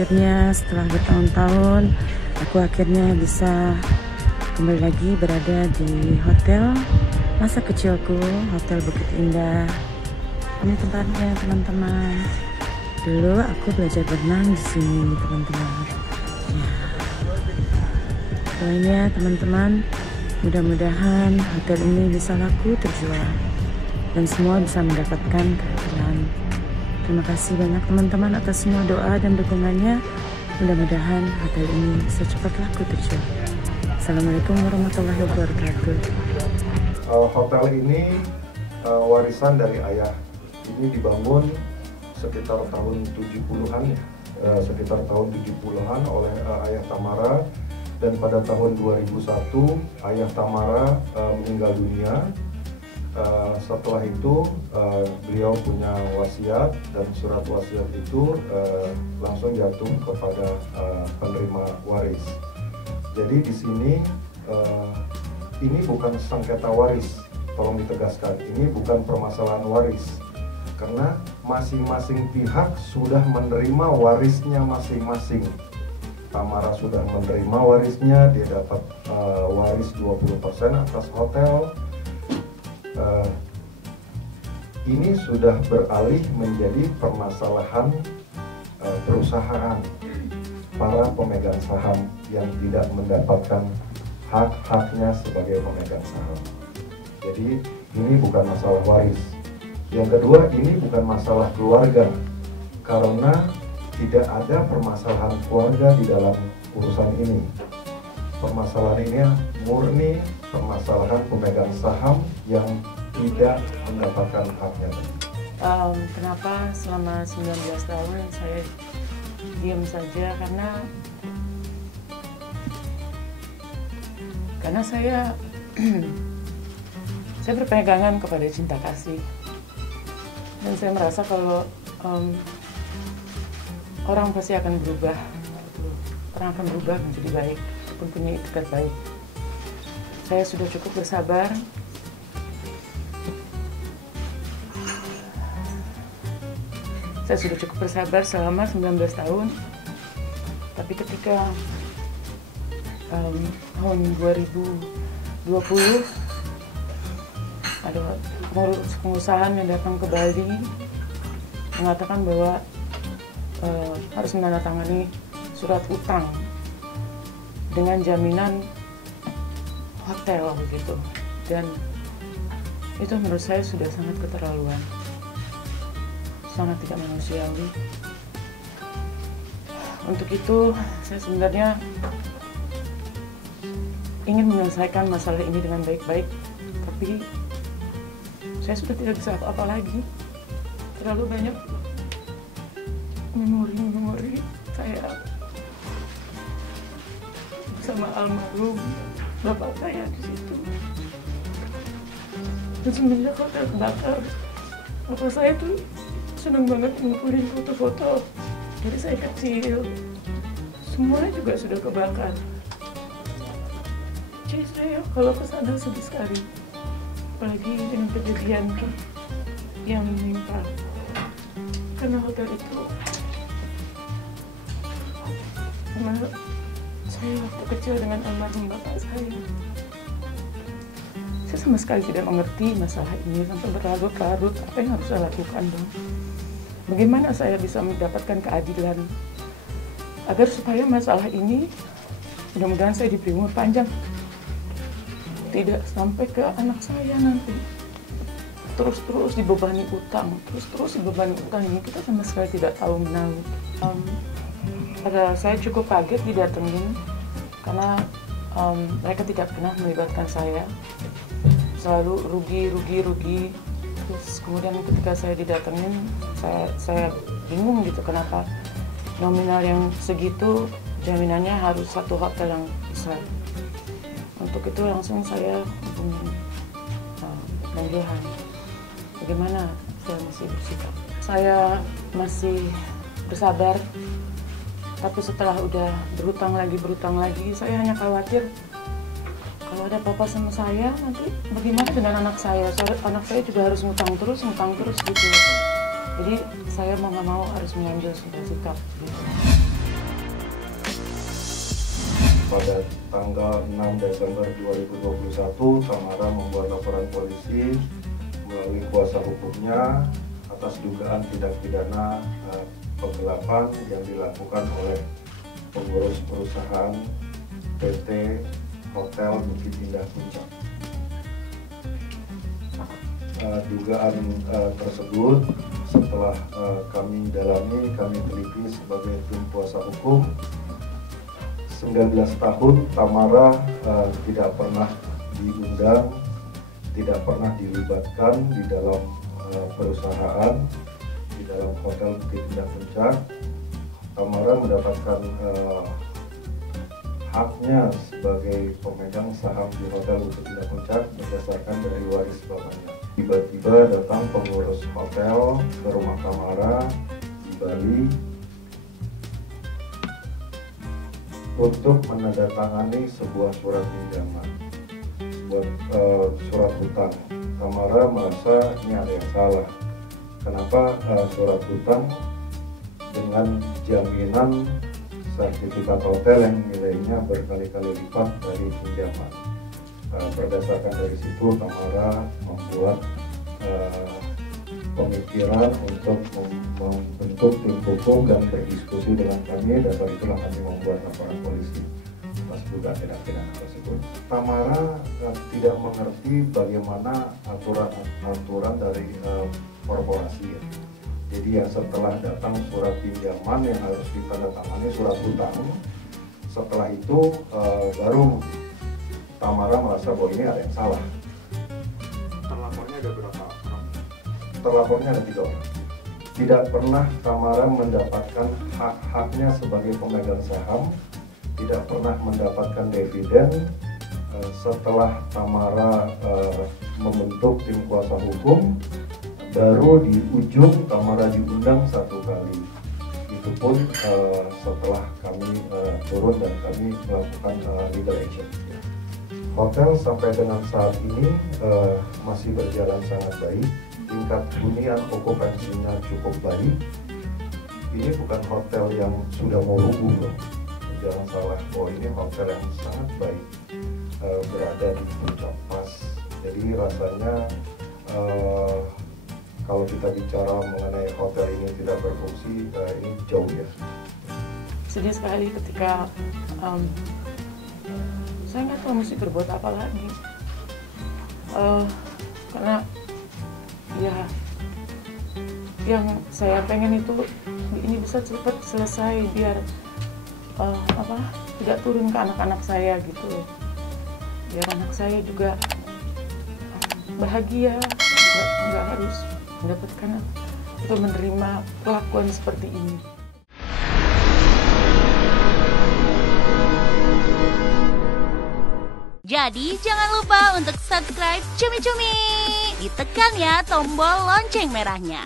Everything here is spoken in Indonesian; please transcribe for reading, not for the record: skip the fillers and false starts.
akhirnya setelah bertahun-tahun aku akhirnya bisa kembali lagi berada di hotel masa kecilku, Hotel Bukit Indah. Ini tempatnya teman-teman. Dulu aku belajar berenang di sini teman-teman. Ya. Doainnya teman-teman, mudah-mudahan hotel ini bisa laku terjual dan semua bisa mendapatkan keadilan. Terima kasih banyak teman-teman atas semua doa dan dukungannya. Mudah-mudahan hotel ini bisa cepat laku terjual. Assalamualaikum warahmatullahi wabarakatuh. Hotel ini warisan dari ayah. Ini dibangun sekitar tahun 70-an ya. Sekitar tahun 70-an oleh ayah Tamara, dan pada tahun 2001 ayah Tamara meninggal dunia. Setelah itu beliau punya wasiat, dan surat wasiat itu langsung jatuh kepada penerima waris. Jadi di sini ini bukan sengketa waris, tolong ditegaskan, ini bukan permasalahan waris, karena masing-masing pihak sudah menerima warisnya masing-masing. Tamara sudah menerima warisnya, dia dapat waris 20% atas hotel. Ini sudah beralih menjadi permasalahan perusahaan, para pemegang saham yang tidak mendapatkan hak-haknya sebagai pemegang saham. Jadi ini bukan masalah waris. Yang kedua, ini bukan masalah keluarga, karena tidak ada permasalahan keluarga di dalam urusan ini. Permasalahan ini murni permasalahan pemegang saham yang tidak mendapatkan haknya. Kenapa selama 19 tahun saya diam saja? Karena saya saya berpegangan kepada cinta kasih, dan saya merasa kalau orang pasti akan berubah, orang akan berubah menjadi baik, pun punya itikat baik. Saya sudah cukup bersabar. Saya sudah cukup bersabar selama 19 tahun. Tapi ketika tahun 2020 ada pengusaha yang datang ke Bali mengatakan bahwa harus menandatangani surat utang dengan jaminan hotel begitu, dan itu menurut saya sudah sangat keterlaluan, sangat tidak manusiawi. Untuk itu saya sebenarnya ingin menyelesaikan masalah ini dengan baik-baik, tapi saya sudah tidak bisa apa-apa lagi. Terlalu banyak memori saya bersama almarhum bapak saya di situ. Dan semenjak hotel kebakar, bapak saya tuh senang banget ngumpulin foto-foto dari saya kecil. Semuanya juga sudah kebakar. Jadi saya kalau kesana sedih sekali, apalagi dengan kejadian yang menimpa. Karena hotel itu, karena saya waktu kecil dengan almarhum bapak saya sama sekali tidak mengerti masalah ini sampai berlarut-larut. Apa yang harus saya lakukan dong? Bagaimana saya bisa mendapatkan keadilan agar supaya masalah ini, mudah-mudahan saya diberi umur panjang, tidak sampai ke anak saya nanti terus dibebani utang, terus dibebani utang. Ini kita sama sekali tidak tahu menahu. Saya cukup kaget didatengin karena mereka tidak pernah melibatkan saya, selalu rugi. Terus kemudian ketika saya didatengin, saya bingung gitu, kenapa nominal yang segitu jaminannya harus satu hotel yang besar. Untuk itu langsung saya hubungi Bang Johan. Bagaimana saya masih bersikap? Saya masih bersabar, tapi setelah udah berhutang lagi, saya hanya khawatir kalau ada apa-apa sama saya nanti bagaimana dengan anak saya. Anak saya juga harus ngutang terus gitu. Jadi saya mau nggak mau harus mengambil sebuah sikap gitu. pada tanggal 6 Desember 2021, Tamara membuat laporan polisi melalui kuasa hukumnya atas dugaan tindak pidana penggelapan yang dilakukan oleh pengurus perusahaan PT Hotel Bukit Indah Puncak. Dugaan tersebut setelah kami dalami, kami teliti sebagai tim kuasa hukum. 19 tahun Tamara tidak pernah diundang, tidak pernah dilibatkan di dalam perusahaan, di dalam Hotel Bukit Indah Puncak. Tamara mendapatkan haknya sebagai pemegang saham di Hotel Bukit Indah Puncak berdasarkan dari waris bapaknya. Tiba-tiba datang pengurus hotel ke rumah Tamara di Bali untuk menandatangani sebuah surat pinjaman, sebuah surat hutang. Tamara merasa ini ada yang salah. Kenapa surat hutang dengan jaminan sertifikat hotel yang nilainya berkali-kali lipat dari pinjaman? Berdasarkan dari situ, Tamara membuat pemikiran untuk membentuk tim hukum dan berdiskusi dengan kami. Dasar itulah kami membuat laporan polisi atas dugaan tindak pidana tersebut. Tamara tidak mengerti bagaimana aturan dari korporasi. Jadi yang setelah datang surat pinjaman yang harus ditandatangani surat hutang, setelah itu baru Tamara merasa bahwa ini ada yang salah. Terlapornya ada berapa orang? Terlapornya ada 3 orang. Tidak pernah Tamara mendapatkan hak-haknya sebagai pemegang saham, tidak pernah mendapatkan dividen. Setelah Tamara membentuk tim kuasa hukum, baru di ujung Tamara diundang 1 kali. Itu pun setelah kami turun dan kami melakukan legal action. Hotel sampai dengan saat ini masih berjalan sangat baik. Tingkat hunian okupansinya cukup baik. Ini bukan hotel yang sudah mau rubuh loh. Jangan salah, bahwa ini hotel yang sangat baik, berada di puncak pas. Jadi rasanya kalau kita bicara mengenai hotel ini tidak berfungsi, ini jauh ya. Sedih sekali ketika saya nggak tahu mesti berbuat apa lagi, karena ya yang saya pengen itu ini bisa cepat selesai biar tidak turun ke anak-anak saya gitu, biar anak saya juga bahagia, nggak harus mendapatkan atau menerima perlakuan seperti ini. Jadi jangan lupa untuk subscribe Cumi Cumi. Ditekan ya tombol lonceng merahnya.